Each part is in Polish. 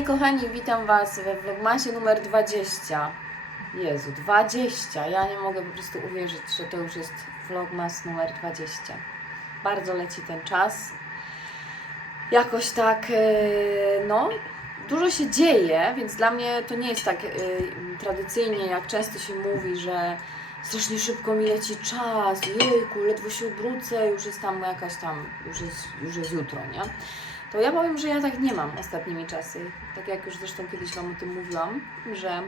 Hej kochani, witam Was we vlogmasie numer 20. Jezu, 20. Ja nie mogę po prostu uwierzyć, że to już jest vlogmas numer 20. Bardzo leci ten czas. Jakoś tak, e, no, dużo się dzieje, więc dla mnie to nie jest tak e, tradycyjnie, jak często się mówi, że strasznie szybko mi leci czas, jejku, ledwo się obrócę, już jest tam jakaś tam, już jest, już jest jutro, nie? To ja powiem, że ja tak nie mam ostatnimi czasy. Tak jak już zresztą kiedyś Wam o tym mówiłam, że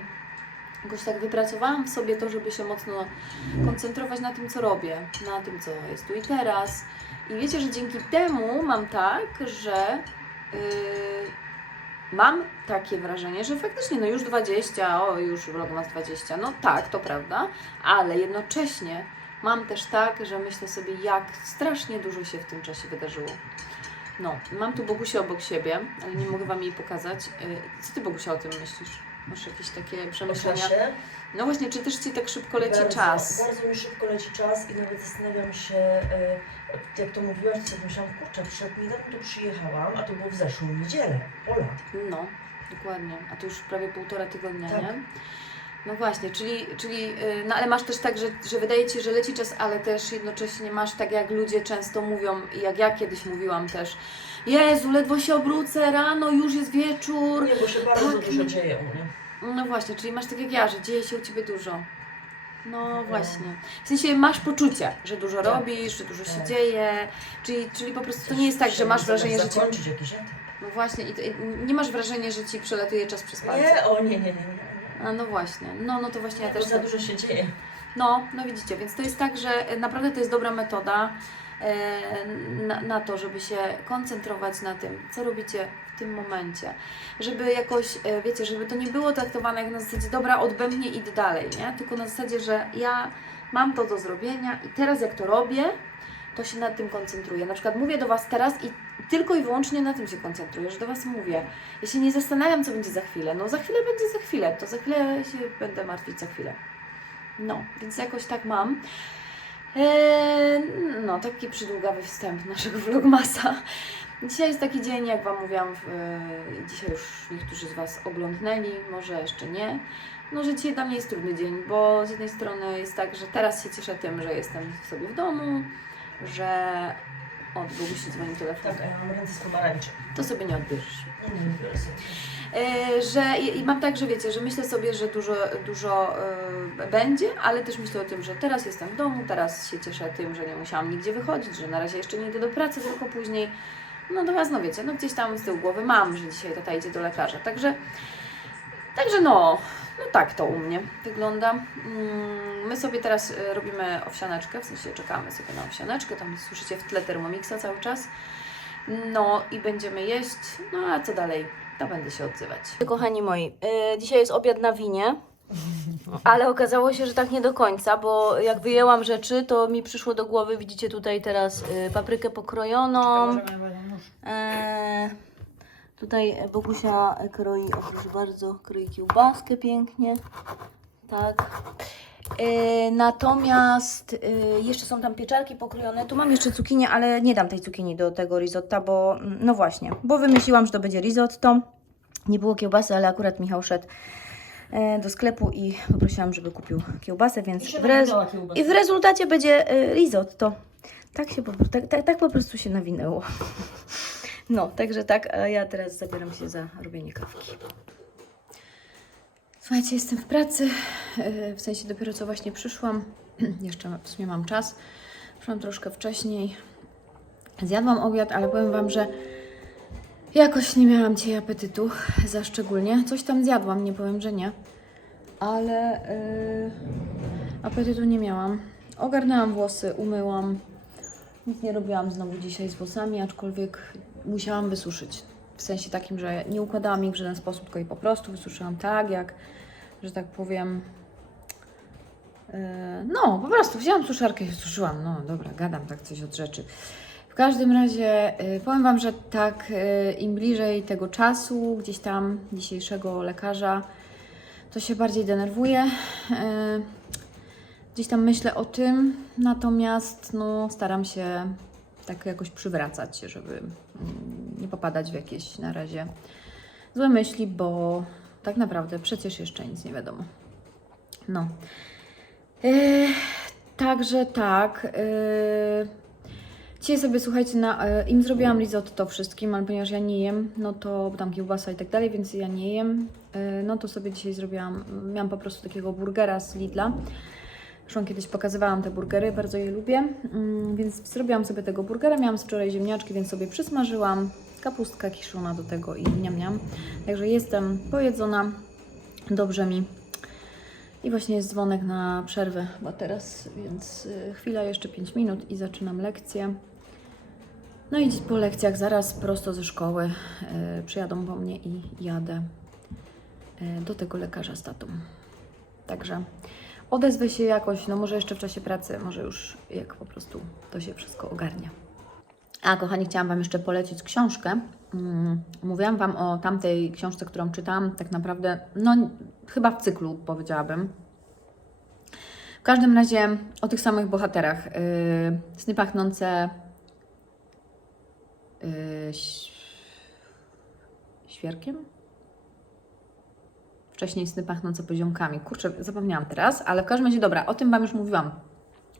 jakoś tak wypracowałam w sobie to, żeby się mocno koncentrować na tym, co robię, na tym, co jest tu i teraz. I wiecie, że dzięki temu mam tak, że yy, mam takie wrażenie, że faktycznie no już 20, o już vlogmas 20, no tak, to prawda, ale jednocześnie mam też tak, że myślę sobie, jak strasznie dużo się w tym czasie wydarzyło. No, mam tu Bogusię obok siebie, ale nie mogę Wam jej pokazać. Y, Co Ty, Bogusia, o tym myślisz? Masz jakieś takie przemyślenia? No właśnie, czy też Ci tak szybko leci bardzo, czas? Bardzo mi szybko leci czas i nawet zastanawiam się, e, jak to mówiłaś, to sobie myślałam, kurczę, przed niedawno tu przyjechałam, a to było w zeszłą niedzielę. Ola. No, dokładnie. A to już prawie półtora tygodnia, Tak. nie? No właśnie, czyli, czyli y, no ale masz też tak, że, że wydaje Ci, że leci czas, ale też jednocześnie masz tak, jak ludzie często mówią i jak ja kiedyś mówiłam też, Jezu, ledwo się obrócę, rano, już jest wieczór. Nie, bo się bardzo Tak. dużo dzieje u mnie. No właśnie, czyli masz tak jak ja, że dzieje się u Ciebie dużo. No właśnie. W sensie masz poczucie, że dużo Tak. robisz, że dużo się Tak. dzieje, czyli, czyli po prostu to nie jest tak, że masz wrażenie, że Ci... Jakiś etap. No właśnie, i, i nie masz wrażenia, że Ci przelatuje czas przez palce. Nie, o nie, nie, nie. nie. A no właśnie, no, no to właśnie ja też za tak. dużo się dzieje. No, no widzicie, więc to jest tak, że e, naprawdę to jest dobra metoda e, na, na to, żeby się koncentrować na tym, co robicie w tym momencie. Żeby jakoś, e, wiecie, żeby to nie było traktowane jak na zasadzie, dobra, odbębnie idę dalej, nie? Tylko na zasadzie, że ja mam to do zrobienia i teraz jak to robię, to się nad tym koncentruję. Na przykład mówię do Was teraz i tylko i wyłącznie na tym się koncentruję, że do Was mówię. Ja się nie zastanawiam, co będzie za chwilę. No za chwilę będzie za chwilę, to za chwilę się będę martwić za chwilę. No, więc jakoś tak mam. Eee, no, taki przydługawy wstęp naszego vlogmasa. Dzisiaj jest taki dzień, jak Wam mówiłam, w, e, dzisiaj już niektórzy z Was oglądnęli, może jeszcze nie. No, że dzisiaj dla mnie jest trudny dzień, bo z jednej strony jest tak, że teraz się cieszę tym, że jestem sobie w domu, że od Bogusi dzwoni telefon. Tak, a ja mam ręce z pomarańczy. To sobie nie odbierzesz. Nie, nie, nie biorę sobie. E, że i, i mam tak, że wiecie, że myślę sobie, że dużo, dużo e, będzie, ale też myślę o tym, że teraz jestem w domu, teraz się cieszę tym, że nie musiałam nigdzie wychodzić, że na razie jeszcze nie idę do pracy, tylko później. No do Was, no wiecie, no gdzieś tam z tyłu głowy mam, że dzisiaj tata idzie do lekarza. Także, także no, no tak to u mnie wygląda. Mm, My sobie teraz e, robimy owsianeczkę, w sensie czekamy sobie na owsianeczkę, tam słyszycie w tle Thermomixa cały czas. No i będziemy jeść, no a co dalej? To będę się odzywać. Kochani moi, yy, dzisiaj jest obiad na winie, ale okazało się, że tak nie do końca, bo jak wyjęłam rzeczy, to mi przyszło do głowy, widzicie tutaj teraz yy, paprykę pokrojoną. E, tutaj Bogusia kroi, o proszę bardzo, kroi kiełbaskę pięknie. Tak. E, natomiast e, jeszcze są tam pieczarki pokrojone. Tu mam jeszcze cukinię, ale nie dam tej cukinii do tego risotta, bo mm, no właśnie, bo wymyśliłam, że to będzie risotto. Nie było kiełbasy, ale akurat Michał szedł e, do sklepu i poprosiłam, żeby kupił kiełbasę, więc w, rez- i w rezultacie będzie e, risotto. Tak się po, tak, tak, tak po prostu się nawinęło. No, także tak, a ja teraz zabieram się za robienie kawki. Słuchajcie, jestem w pracy, yy, w sensie dopiero co właśnie przyszłam. Jeszcze w sumie mam czas. Przyszłam troszkę wcześniej. Zjadłam obiad, ale powiem Wam, że jakoś nie miałam dzisiaj apetytu za szczególnie. Coś tam zjadłam, nie powiem, że nie. Ale yy, apetytu nie miałam. Ogarnęłam włosy, umyłam. Nic nie robiłam znowu dzisiaj z włosami, aczkolwiek musiałam wysuszyć. W sensie takim, że nie układałam ich w żaden sposób, tylko je po prostu wysuszyłam tak, jak, że tak powiem. yy, No, po prostu wzięłam suszarkę i wysuszyłam. No dobra, gadam tak coś od rzeczy. W każdym razie yy, powiem Wam, że tak yy, im bliżej tego czasu, gdzieś tam dzisiejszego lekarza, to się bardziej denerwuję. Gdzieś tam myślę o tym, natomiast no, staram się tak jakoś przywracać, żeby mm, nie popadać w jakieś na razie złe myśli, bo tak naprawdę przecież jeszcze nic nie wiadomo. No. Eee, także tak. Eee, dzisiaj sobie słuchajcie, na, e, im zrobiłam risotto wszystkim, ale ponieważ ja nie jem, no to tam kiełbasa i tak dalej, więc ja nie jem. E, no to sobie dzisiaj zrobiłam, miałam po prostu takiego burgera z Lidla. Zresztą kiedyś pokazywałam te burgery, bardzo je lubię, mm, więc zrobiłam sobie tego burgera. Miałam z wczoraj ziemniaczki, więc sobie przysmażyłam. Kapustka kiszona do tego i miam miam. Także jestem pojedzona, dobrze mi. I właśnie jest dzwonek na przerwę, bo teraz, więc y, chwila, jeszcze 5 minut i zaczynam lekcję. No i po lekcjach zaraz prosto ze szkoły y, przyjadą po mnie i jadę y, do tego lekarza z tatą. Także odezwę się jakoś, no może jeszcze w czasie pracy, może już jak po prostu to się wszystko ogarnia. A kochani, chciałam Wam jeszcze polecić książkę. Mm, Mówiłam Wam o tamtej książce, którą czytałam, tak naprawdę, no chyba w cyklu powiedziałabym. W każdym razie o tych samych bohaterach. Yy, sny pachnące yy, świerkiem? Wcześniej sny pachnące poziomkami. Kurczę, zapomniałam teraz, ale w każdym razie dobra, o tym Wam już mówiłam.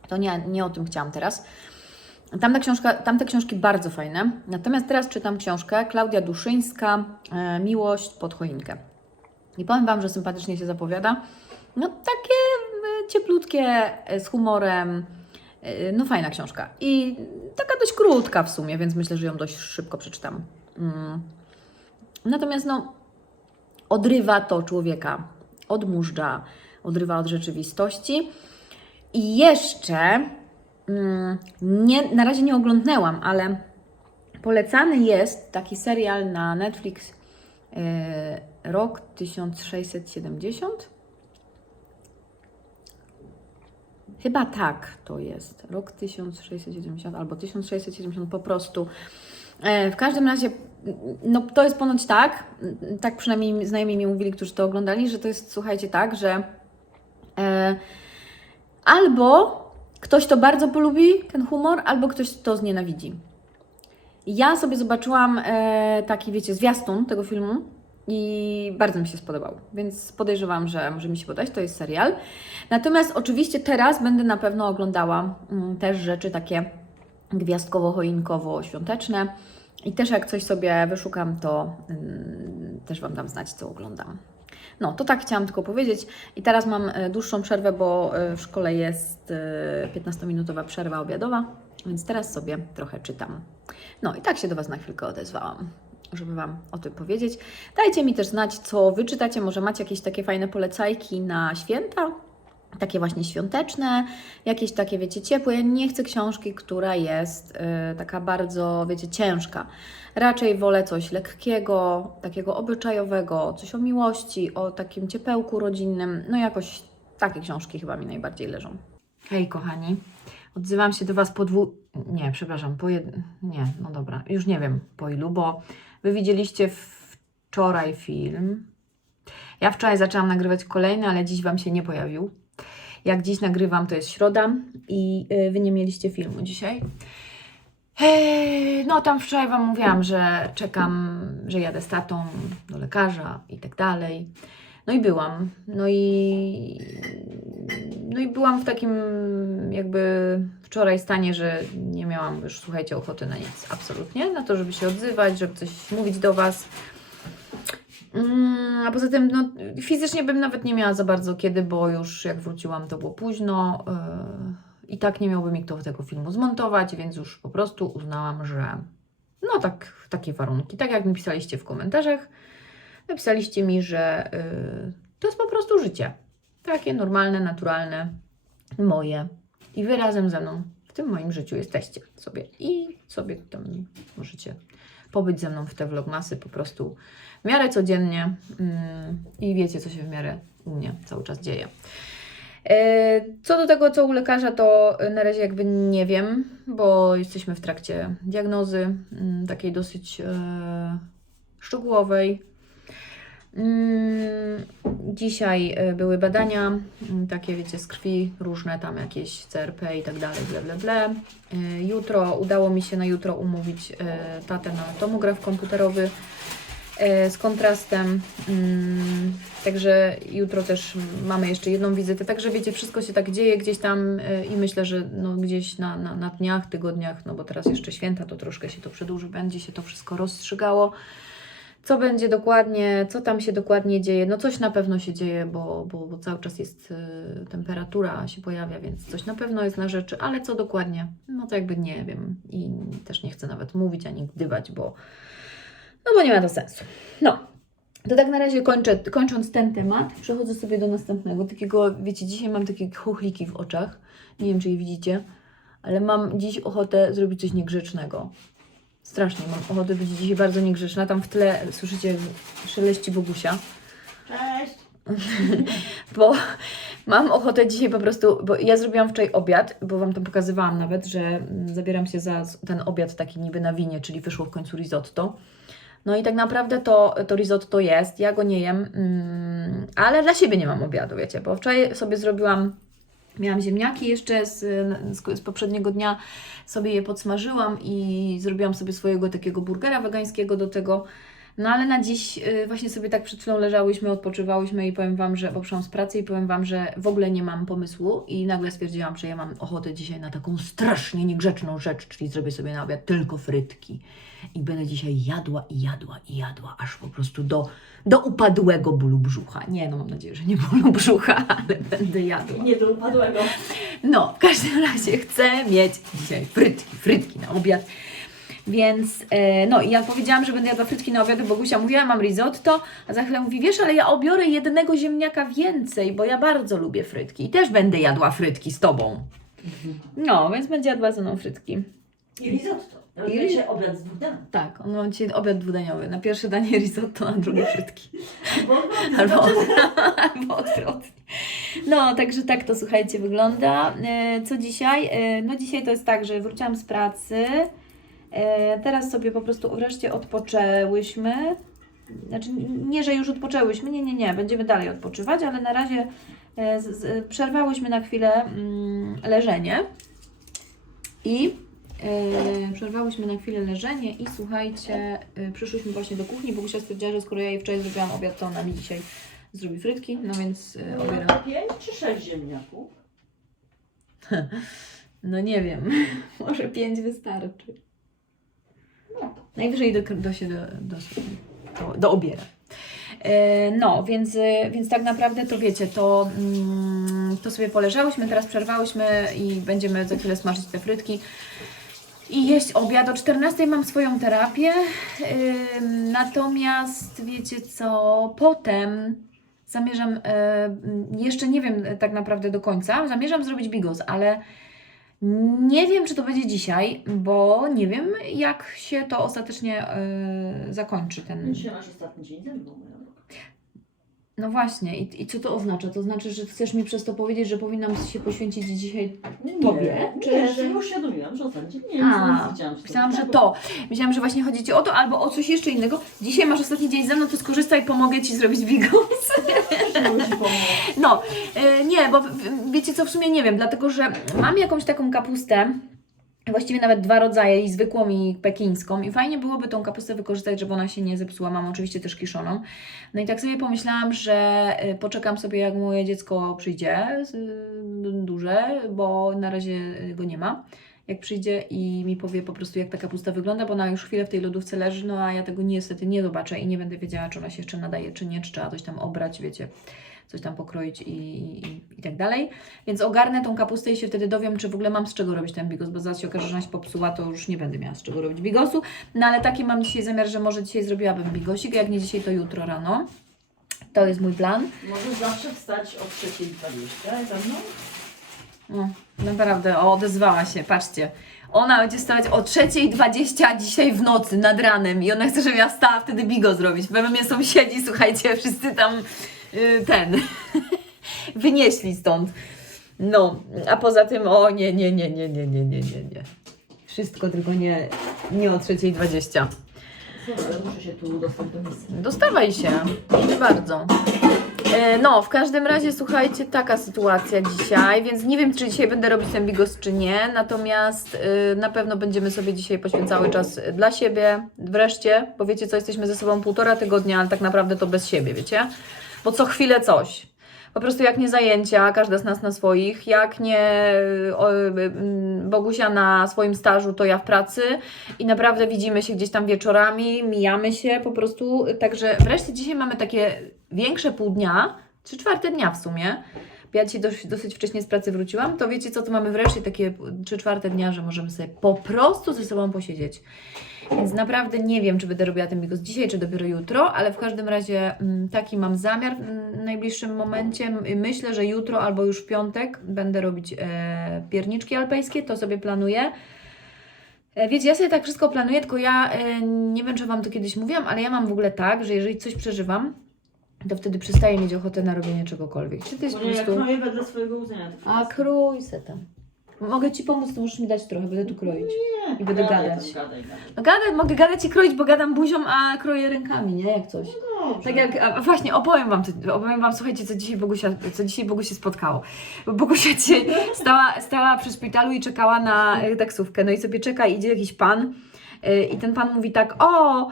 To nie, nie o tym chciałam teraz. Tamta książka, tamte książki bardzo fajne. Natomiast teraz czytam książkę Klaudia Duszyńska e, Miłość pod choinkę. I powiem Wam, że sympatycznie się zapowiada. No takie e, cieplutkie, e, z humorem. No fajna książka. I taka dość krótka w sumie, więc myślę, że ją dość szybko przeczytam. Mm. Natomiast no, odrywa to człowieka od móżdża, odrywa od rzeczywistości. I jeszcze mm, nie, na razie nie oglądnęłam, ale polecany jest taki serial na Netflix e, Rok 1670. Chyba tak to jest. Rok 1670 albo 1670 po prostu. E, W każdym razie, no to jest ponoć tak, tak przynajmniej znajomi mi mówili, którzy to oglądali, że to jest, słuchajcie, tak, że e, albo ktoś to bardzo polubi, ten humor, albo ktoś to znienawidzi. Ja sobie zobaczyłam e, taki, wiecie, zwiastun tego filmu i bardzo mi się spodobał, więc podejrzewam, że może mi się podać, to jest serial. Natomiast oczywiście teraz będę na pewno oglądała mm, też rzeczy takie gwiazdkowo-choinkowo-świąteczne i też jak coś sobie wyszukam, to mm, też Wam dam znać, co oglądam. No, to tak chciałam tylko powiedzieć. I teraz mam e, dłuższą przerwę, bo e, w szkole jest e, 15-minutowa przerwa obiadowa, więc teraz sobie trochę czytam. No i tak się do Was na chwilkę odezwałam, żeby Wam o tym powiedzieć. Dajcie mi też znać, co Wy czytacie. Może macie jakieś takie fajne polecajki na święta? Takie właśnie świąteczne, jakieś takie, wiecie, ciepłe. Ja nie chcę książki, która jest e, taka bardzo, wiecie, ciężka. Raczej wolę coś lekkiego, takiego obyczajowego, coś o miłości, o takim ciepełku rodzinnym. No jakoś takie książki chyba mi najbardziej leżą. Hej kochani, odzywam się do Was po dwu... Nie, przepraszam, po jed... Nie, no dobra, już nie wiem po ilu, bo Wy widzieliście wczoraj film. Ja wczoraj zaczęłam nagrywać kolejny, ale dziś Wam się nie pojawił. Jak dziś nagrywam, to jest środa i y, Wy nie mieliście filmu dzisiaj. Eee, No, tam wczoraj Wam mówiłam, że czekam, że jadę z tatą do lekarza i tak dalej. No i byłam. No i, no i byłam w takim jakby wczoraj stanie, że nie miałam już, słuchajcie, ochoty na nic absolutnie, na to, żeby się odzywać, żeby coś mówić do Was. Mm, A poza tym, no, fizycznie bym nawet nie miała za bardzo kiedy, bo już jak wróciłam, to było późno. Yy, I tak nie miałby mi kto tego filmu zmontować, więc już po prostu uznałam, że no tak, takie warunki. Tak jak mi pisaliście w komentarzach, napisaliście mi, że yy, to jest po prostu życie. Takie normalne, naturalne, moje. I wy razem ze mną w tym moim życiu jesteście sobie. I sobie tam możecie pobyć ze mną w te vlogmasy po prostu w miarę codziennie mm, i wiecie, co się w miarę u mnie cały czas dzieje. E, Co do tego, co u lekarza, to na razie jakby nie wiem, bo jesteśmy w trakcie diagnozy, mm, takiej dosyć e, szczegółowej. Mm, Dzisiaj e, były badania, mm, takie wiecie, z krwi, różne tam jakieś CRP i tak dalej, ble, ble, ble. E, Jutro, udało mi się na jutro umówić e, tatę na tomograf komputerowy, z kontrastem. Mm, Także jutro też mamy jeszcze jedną wizytę. Także wiecie, wszystko się tak dzieje gdzieś tam i myślę, że no gdzieś na, na, na dniach, tygodniach, no bo teraz jeszcze święta, to troszkę się to przedłuży, będzie się to wszystko rozstrzygało. Co będzie dokładnie, co tam się dokładnie dzieje? No coś na pewno się dzieje, bo, bo, bo cały czas jest e, temperatura się pojawia, więc coś na pewno jest na rzeczy, ale co dokładnie? No to jakby nie wiem i też nie chcę nawet mówić ani gdybać, bo no bo nie ma to sensu. No, to tak na razie kończę, kończąc ten temat, przechodzę sobie do następnego. Takiego, wiecie, dzisiaj mam takie chochliki w oczach. Nie wiem, czy je widzicie, ale mam dziś ochotę zrobić coś niegrzecznego. Strasznie mam ochotę być dzisiaj bardzo niegrzeczna. Tam w tle słyszycie szeleści Bogusia Cześć! bo mam ochotę dzisiaj po prostu, bo ja zrobiłam wczoraj obiad, bo Wam to pokazywałam nawet, że mm, zabieram się za ten obiad taki niby na winie, czyli wyszło w końcu risotto. No i tak naprawdę to, to risotto jest, ja go nie jem, mm, ale dla siebie nie mam obiadu, wiecie, bo wczoraj sobie zrobiłam, miałam ziemniaki jeszcze z, z, z poprzedniego dnia, sobie je podsmażyłam i zrobiłam sobie swojego takiego burgera wegańskiego do tego, no ale na dziś y, właśnie sobie tak przed chwilą leżałyśmy, odpoczywałyśmy i powiem Wam, że bo przyszłam z pracy i powiem Wam, że w ogóle nie mam pomysłu i nagle stwierdziłam, że ja mam ochotę dzisiaj na taką strasznie niegrzeczną rzecz, czyli zrobię sobie na obiad tylko frytki i będę dzisiaj jadła i jadła i jadła, aż po prostu do, do upadłego bólu brzucha. Nie, no mam nadzieję, że nie bólu brzucha, ale będę jadła. Nie do upadłego. No, w każdym razie chcę mieć dzisiaj frytki, frytki na obiad. Więc e, no i ja powiedziałam, że będę jadła frytki na obiad, bo Bogusia mówiła, mam risotto, a za chwilę mówi, wiesz, ale ja obiorę jednego ziemniaka więcej, bo ja bardzo lubię frytki i też będę jadła frytki z Tobą. No, więc będzie jadła ze mną frytki. I risotto. I- I dzisiaj obiad z dwóch. Tak, on ma dzisiaj obiad dwudaniowy. Na pierwsze danie risotto, na drugie frytki. Bo Albo, albo odwrotnie. No, także tak to słuchajcie wygląda. E, Co dzisiaj? E, No dzisiaj to jest tak, że wróciłam z pracy. E, Teraz sobie po prostu wreszcie odpoczęłyśmy. Znaczy nie, że już odpoczęłyśmy, nie, nie, nie, będziemy dalej odpoczywać, ale na razie e, z, z, przerwałyśmy na chwilę mm, leżenie i e, przerwałyśmy na chwilę leżenie i słuchajcie, przyszłyśmy właśnie do kuchni, bo Gusia stwierdziła, że skoro ja jej wczoraj zrobiłam obiad, to ona mi dzisiaj zrobi frytki, no więc e, obieram. pięć czy sześć ziemniaków? No nie wiem, może pięć wystarczy. Najwyżej do, do się do, do, do, do obiera. E, No, więc, e, więc tak naprawdę to wiecie, to, mm, to sobie poleżałyśmy, teraz przerwałyśmy i będziemy za chwilę smażyć te frytki i jeść obiad. O 14 mam swoją terapię, natomiast wiecie co, potem zamierzam, e, jeszcze nie wiem tak naprawdę do końca, zamierzam zrobić bigos, ale nie wiem, czy to będzie dzisiaj, bo nie wiem, jak się to ostatecznie e, zakończy ten. Dzisiaj masz ostatni dzień ze mną. No właśnie, i, i co to oznacza? To znaczy, że chcesz mi przez to powiedzieć, że powinnam się poświęcić dzisiaj Nie, Tobie? Nie, Czy nie, że- już uświadomiłam, że ostatni dzień nie A, nic Myślałam, że to. Myślałam, że właśnie chodzi Ci o to, albo o coś jeszcze innego. Dzisiaj masz ostatni dzień ze mną, to skorzystaj, pomogę Ci zrobić bigos. No, e, nie, bo w- w- wiecie co, w sumie nie wiem, dlatego że mam jakąś taką kapustę, właściwie nawet dwa rodzaje, i zwykłą i pekińską i fajnie byłoby tą kapustę wykorzystać, żeby ona się nie zepsuła. Mam oczywiście też kiszoną. No i tak sobie pomyślałam, że e, poczekam sobie jak moje dziecko przyjdzie, z- duże, bo na razie go nie ma. Jak przyjdzie i mi powie po prostu, jak ta kapusta wygląda, bo ona już chwilę w tej lodówce leży, no a ja tego niestety nie zobaczę i nie będę wiedziała, czy ona się jeszcze nadaje, czy nie, czy trzeba coś tam obrać, wiecie, coś tam pokroić i, i, i tak dalej. Więc ogarnę tą kapustę i się wtedy dowiem, czy w ogóle mam z czego robić ten bigos, bo zaraz się okaże, że ona się popsuła, to już nie będę miała z czego robić bigosu. No ale taki mam dzisiaj zamiar, że może dzisiaj zrobiłabym bigosik, jak nie dzisiaj, to jutro rano. To jest mój plan. Możesz zawsze wstać o 3.20 za mną? No, naprawdę, o, odezwała się, patrzcie. Ona będzie wstawać o 3.20 dzisiaj w nocy, nad ranem i ona chce, żebym ja wstała wtedy bigo zrobić. We mnie sąsiedzi, słuchajcie, wszyscy tam ten wynieśli stąd. No, a poza tym, o nie, nie, nie, nie, nie, nie, nie, nie, nie. Wszystko, tylko nie, nie o 3.20. Słuchaj, muszę się tu dostać do. Dostawaj się, proszę bardzo. E, No, w każdym razie, słuchajcie, taka sytuacja dzisiaj, więc nie wiem, czy dzisiaj będę robić ten bigos, czy nie, natomiast y, na pewno będziemy sobie dzisiaj poświęcały czas dla siebie, wreszcie, bo wiecie co, jesteśmy ze sobą półtora tygodnia, ale tak naprawdę to bez siebie, wiecie? Bo co chwilę coś. Po prostu jak nie zajęcia, każda z nas na swoich, jak nie mm, Bogusia na swoim stażu, to ja w pracy i naprawdę widzimy się gdzieś tam wieczorami, mijamy się po prostu, także wreszcie dzisiaj mamy takie większe pół dnia, trzy czwarte dnia w sumie. Ja dzisiaj dosyć, wcześnie z pracy wróciłam, to wiecie co, to mamy wreszcie takie trzy czwarte dnia, że możemy sobie po prostu ze sobą posiedzieć. Więc naprawdę nie wiem, czy będę robiła ten bigos dzisiaj, czy dopiero jutro, ale w każdym razie mm, taki mam zamiar w najbliższym momencie. Myślę, że jutro albo już w piątek będę robić e, pierniczki alpejskie, to sobie planuję. E, Wiecie, ja sobie tak wszystko planuję, tylko ja e, nie wiem, czy Wam to kiedyś mówiłam, ale ja mam w ogóle tak, że jeżeli coś przeżywam, to wtedy przestaję mieć ochotę na robienie czegokolwiek. Czy to jest po nie, jak prostu... kroję wedle swojego uznania. to A wszystko. krój se tam. Mogę Ci pomóc, to możesz mi dać trochę, będę tu kroić. Nie, i będę gadaj gadać. tam, Gadaj, gadaj. No gadać, mogę gadać i kroić, bo gadam buzią, a kroję rękami, nie? Jak coś. Dobrze. Tak jak, a właśnie, opowiem wam, to- opowiem wam, słuchajcie, co dzisiaj Bogusia, co dzisiaj Bogusie spotkało. Bo Bogusia dzisiaj stała, stała przy szpitalu i czekała na e, taksówkę, no i sobie czeka, idzie jakiś pan e, i ten pan mówi tak, o,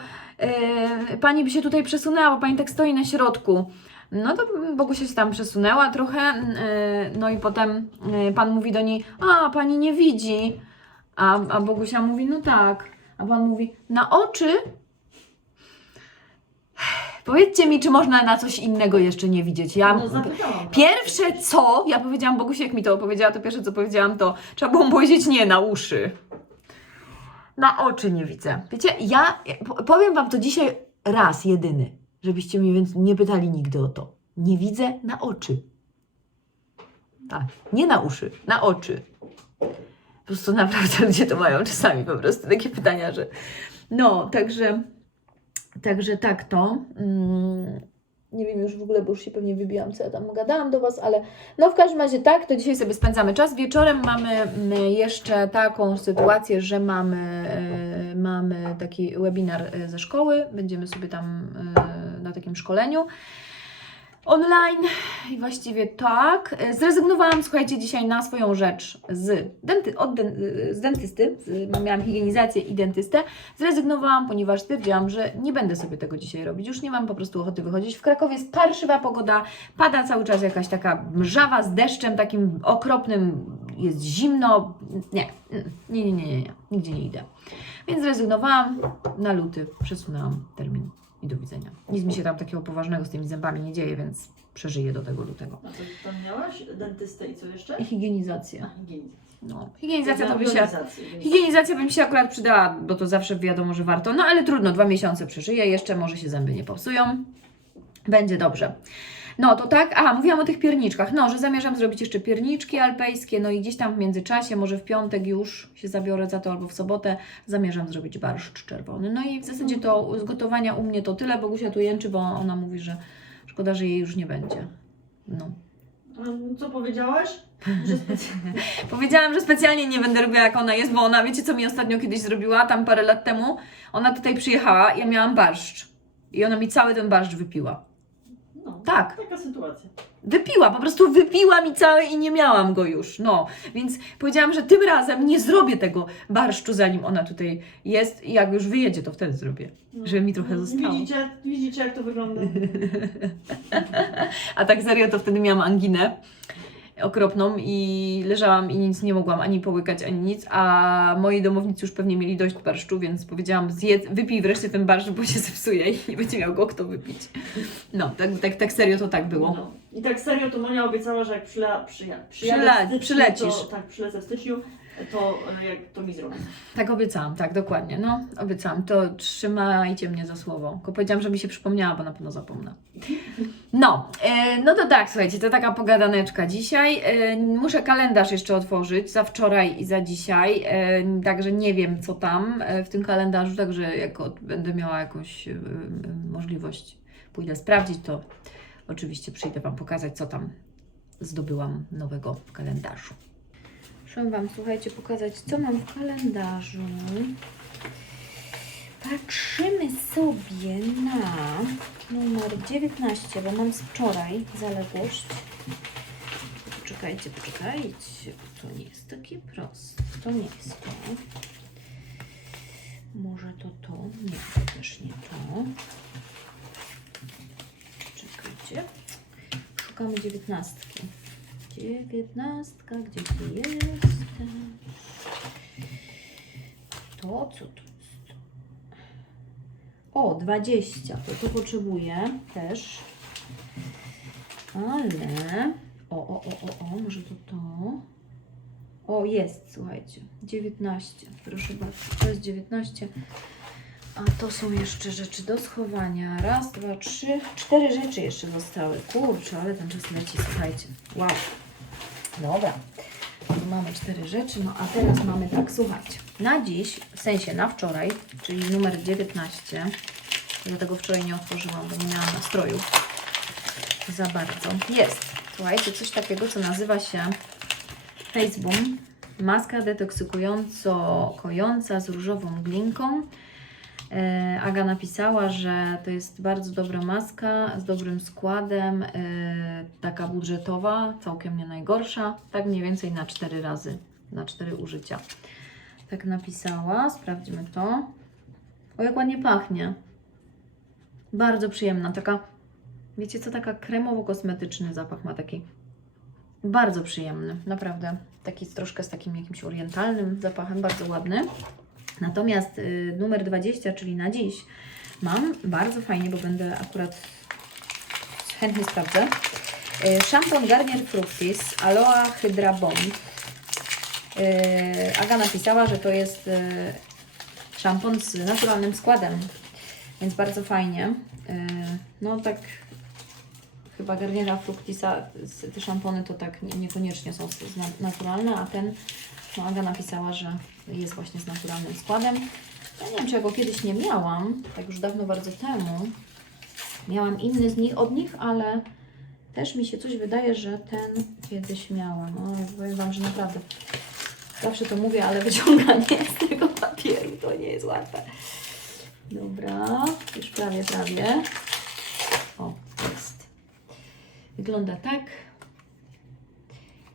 pani by się tutaj przesunęła, bo pani tak stoi na środku. No to Bogusia się tam przesunęła trochę, e, no i potem e, pan mówi do niej, a, pani nie widzi. A, a Bogusia mówi, no tak. A pan mówi, na oczy Powiedzcie mi, czy można na coś innego jeszcze nie widzieć. Ja No zapytałam. pierwsze co, ja powiedziałam Bogusi, jak mi to opowiedziała, to pierwsze co powiedziałam, to trzeba było powiedzieć nie na uszy. Na oczy nie widzę. Wiecie, ja po- powiem wam to dzisiaj raz, jedyny, żebyście mnie więc nie pytali nigdy o to. Nie widzę na oczy. Tak, nie na uszy, na oczy. Po prostu naprawdę ludzie to mają czasami po prostu takie pytania, że no, także Także tak to. Mm, nie wiem już w ogóle, bo już się pewnie wybiłam, co ja tam gadałam do Was, ale no w każdym razie tak, to dzisiaj sobie spędzamy czas. Wieczorem mamy mm, jeszcze taką sytuację, że mamy, e, mamy taki webinar e, ze szkoły. Będziemy sobie tam e, na takim szkoleniu online i właściwie tak. Zrezygnowałam, słuchajcie, dzisiaj na swoją rzecz z, denty, od den, z dentysty, z, miałam higienizację i dentystę. Zrezygnowałam, ponieważ stwierdziłam, że nie będę sobie tego dzisiaj robić. Już nie mam po prostu ochoty wychodzić. W Krakowie jest parszywa pogoda, pada cały czas jakaś taka mrzawa z deszczem takim okropnym, jest zimno. Nie, nie, nie, nie, nie, nie. nigdzie nie idę. Więc zrezygnowałam, na luty przesunęłam termin i do widzenia. Nic mi się tam takiego poważnego z tymi zębami nie dzieje, więc przeżyję do tego lutego. A co tam miałaś? Dentystę i co jeszcze? I higienizacja. A, higienizację. No, higienizacja to by się... Higienizacja by mi się akurat przydała, bo to zawsze wiadomo, że warto. No ale trudno, dwa miesiące przeżyję, jeszcze może się zęby nie popsują. Będzie dobrze. No to tak, a mówiłam o tych pierniczkach. No, że zamierzam zrobić jeszcze pierniczki alpejskie, no i gdzieś tam w międzyczasie, może w piątek już się zabiorę za to, albo w sobotę, zamierzam zrobić barszcz czerwony. No i w zasadzie to z gotowania u mnie to tyle. Bogusia tu jęczy, bo ona mówi, że szkoda, że jej już nie będzie. No. Co powiedziałaś? Że specjalnie. Powiedziałam, że specjalnie nie będę robiła jak ona jest, bo ona, wiecie co mi ostatnio kiedyś zrobiła, tam parę lat temu? Ona tutaj przyjechała, ja miałam barszcz. I ona mi cały ten barszcz wypiła. No, Tak. Taka sytuacja. Wypiła, po prostu wypiła mi cały i nie miałam go już. No, więc powiedziałam, że tym razem nie zrobię tego barszczu, zanim ona tutaj jest. I jak już wyjedzie, to wtedy zrobię. No. Żeby mi trochę zostało. Widzicie, widzicie jak to wygląda? A tak serio, to wtedy miałam anginę okropną i leżałam i nic nie mogłam ani połykać, ani nic, a moi domownicy już pewnie mieli dość barszczu, więc powiedziałam, zjedz, wypij wreszcie ten barszcz, bo się zepsuje i nie będzie miał go kto wypić. No, tak, tak, tak serio to tak było. I tak serio to Monia obiecała, że jak przyla, przyja, przyjadę Przyla- w styczniu, przylecisz. To, tak, przylecę w styczniu, to e, jak to mi zrobi. Tak obiecałam, tak, dokładnie. No, obiecałam. To trzymajcie mnie za słowo. Tylko powiedziałam, że mi się przypomniała, bo na pewno zapomnę. No, e, no to tak, słuchajcie, to taka pogadaneczka dzisiaj. E, muszę kalendarz jeszcze otworzyć za wczoraj i za dzisiaj, e, także nie wiem, co tam e, w tym kalendarzu, także jak od, będę miała jakąś e, e, możliwość, pójdę sprawdzić, to oczywiście przyjdę Wam pokazać, co tam zdobyłam nowego w kalendarzu. Muszę Wam, słuchajcie, pokazać, co mam w kalendarzu. Pa, patrzymy sobie na numer 19, bo mam z wczoraj zaległość. Poczekajcie, poczekajcie, bo to nie jest takie proste. To nie jest to. Może to to? Nie, to też nie to. Czekajcie. Szukamy dziewiętnastki. Dziewiętnastka, gdzie ty jesteś? To co to jest? O, 20. To to potrzebuję też. Ale. O, o, o, o, o, może to to. O, jest, słuchajcie. 19. Proszę bardzo, to jest 19. A to są jeszcze rzeczy do schowania. Raz, dwa, trzy, cztery rzeczy jeszcze zostały. Kurczę, ale ten czas leci, słuchajcie. Wow. Dobra. Tu mamy cztery rzeczy, no a teraz mamy tak, słuchajcie. Na dziś, w sensie na wczoraj, czyli numer 19. Dlatego wczoraj nie otworzyłam, bo nie miałam nastroju za bardzo. Jest, słuchajcie, coś takiego, co nazywa się Facebook. Maska detoksykująco-kojąca z różową glinką. E, Aga napisała, że to jest bardzo dobra maska z dobrym składem, e, taka budżetowa, całkiem nie najgorsza, tak mniej więcej na 4 razy, na 4 użycia. Tak napisała, sprawdźmy to. O, jak ładnie pachnie. Bardzo przyjemna, taka, wiecie co, taka kremowo-kosmetyczny zapach ma taki. Bardzo przyjemny, naprawdę. Taki troszkę z takim jakimś orientalnym zapachem, bardzo ładny. Natomiast y, numer 20, czyli na dziś, mam bardzo fajnie, bo będę akurat chętnie sprawdzę. Y, Szampon Garnier Fructis Aloe Hydra Bond. Y, Aga napisała, że to jest szampon z naturalnym składem, więc bardzo fajnie. No tak chyba Garniera Fructisa, te szampony to tak nie- niekoniecznie są naturalne, a ten, no Aga napisała, że jest właśnie z naturalnym składem. Ja nie wiem, czy ja go kiedyś nie miałam, tak już dawno bardzo temu. Miałam inny z nich, od nich, ale też mi się coś wydaje, że ten kiedyś miałam. O, powiem Wam, że naprawdę zawsze to mówię, ale wyciąganie z tego papieru to nie jest łatwe. Dobra, już prawie, prawie. O, jest. Wygląda tak.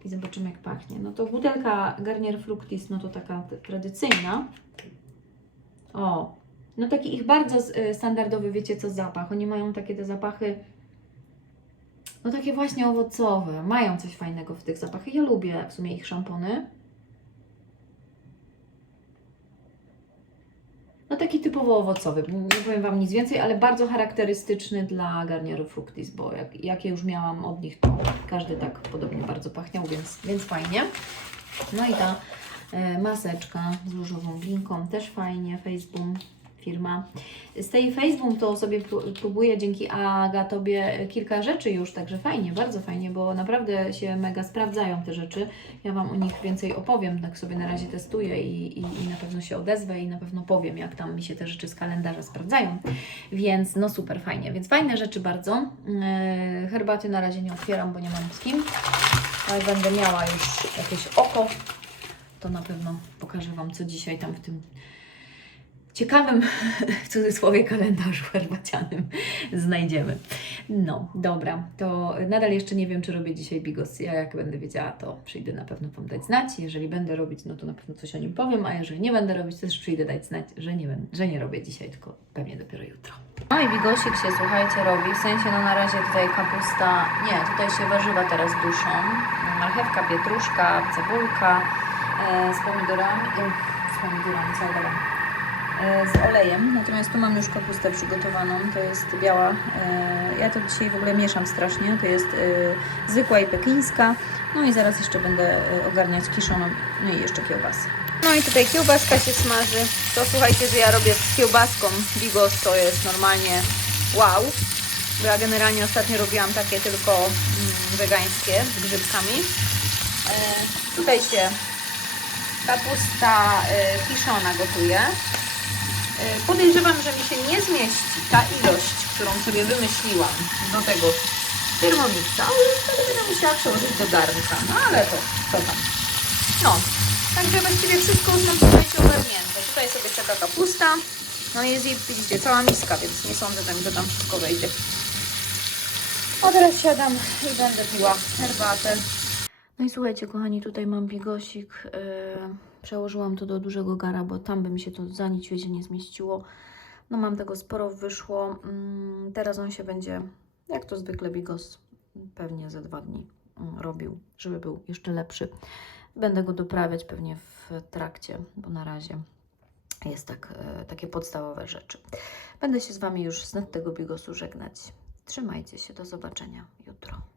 I zobaczymy jak pachnie. No to butelka Garnier Fructis, no to taka tradycyjna. O, no taki ich bardzo y, standardowy, wiecie co, zapach. Oni mają takie te zapachy, no takie właśnie owocowe. Mają coś fajnego w tych zapachach. Ja lubię w sumie ich szampony. No taki typowo owocowy, nie powiem Wam nic więcej, ale bardzo charakterystyczny dla Garnieru Fructis, bo jak, jakie już miałam od nich, to każdy tak podobnie bardzo pachniał, więc, więc fajnie. No i ta e, maseczka z różową glinką, też fajnie, Facebook, firma. Z tej Facebook to sobie pró- próbuję dzięki Aga Tobie kilka rzeczy już, także fajnie, bardzo fajnie, bo naprawdę się mega sprawdzają te rzeczy. Ja Wam o nich więcej opowiem, tak sobie na razie testuję i, i, i na pewno się odezwę i na pewno powiem, jak tam mi się te rzeczy z kalendarza sprawdzają. Więc no super, fajnie. Więc fajne rzeczy bardzo. Yy, herbaty na razie nie otwieram, bo nie mam z kim. Ale będę miała już jakieś oko, to na pewno pokażę Wam, co dzisiaj tam w tym ciekawym, w cudzysłowie, kalendarzu herbacianym znajdziemy. No, dobra, to nadal jeszcze nie wiem, czy robię dzisiaj bigos. Ja jak będę wiedziała, to przyjdę na pewno Wam dać znać. Jeżeli będę robić, no to na pewno coś o nim powiem, a jeżeli nie będę robić, to też przyjdę dać znać, że nie, że nie robię dzisiaj, tylko pewnie dopiero jutro. No i bigosik się, słuchajcie, robi. W sensie, no na razie tutaj kapusta, nie, tutaj się warzywa teraz duszą. Marchewka, pietruszka, cebulka e, z pomidorami, e, z pomidorami, e, z olejem. Natomiast tu mam już kapustę przygotowaną, to jest biała. e, Ja to dzisiaj w ogóle mieszam strasznie. To jest e, zwykła i pekińska. No i zaraz jeszcze będę e, ogarniać kiszoną, no i jeszcze kiełbasę. No i tutaj kiełbaska się smaży. To słuchajcie, że ja robię z kiełbaską bigos, to jest normalnie wow. Bo ja generalnie ostatnio robiłam takie tylko mm, wegańskie z grzybkami. E, tutaj się kapusta e, kiszona gotuje. E, Podejrzewam, że mi się nie zmieści ta ilość, którą sobie wymyśliłam do tego termomixa, ale będę musiała przełożyć do garnka. No ale to, to tam. No, także właściwie wszystko już mam słuchajcie ogarnięte. Tutaj sobie czeka kapusta. No jest jej, widzicie, cała miska, więc nie sądzę, że mi to tam wszystko wejdzie. A teraz siadam i będę piła herbatę. No i słuchajcie, kochani, tutaj mam bigosik. Yy, przełożyłam to do dużego gara, bo tam by mi się to za niedźwiedzie nie zmieściło. No mam tego sporo wyszło. Mm, teraz on się będzie, jak to zwykle bigos, pewnie za dwa dni mm, robił, żeby był jeszcze lepszy. Będę go doprawiać pewnie w trakcie, bo na razie jest tak, e, takie podstawowe rzeczy. Będę się z Wami już z tego bigosu żegnać. Trzymajcie się, do zobaczenia jutro.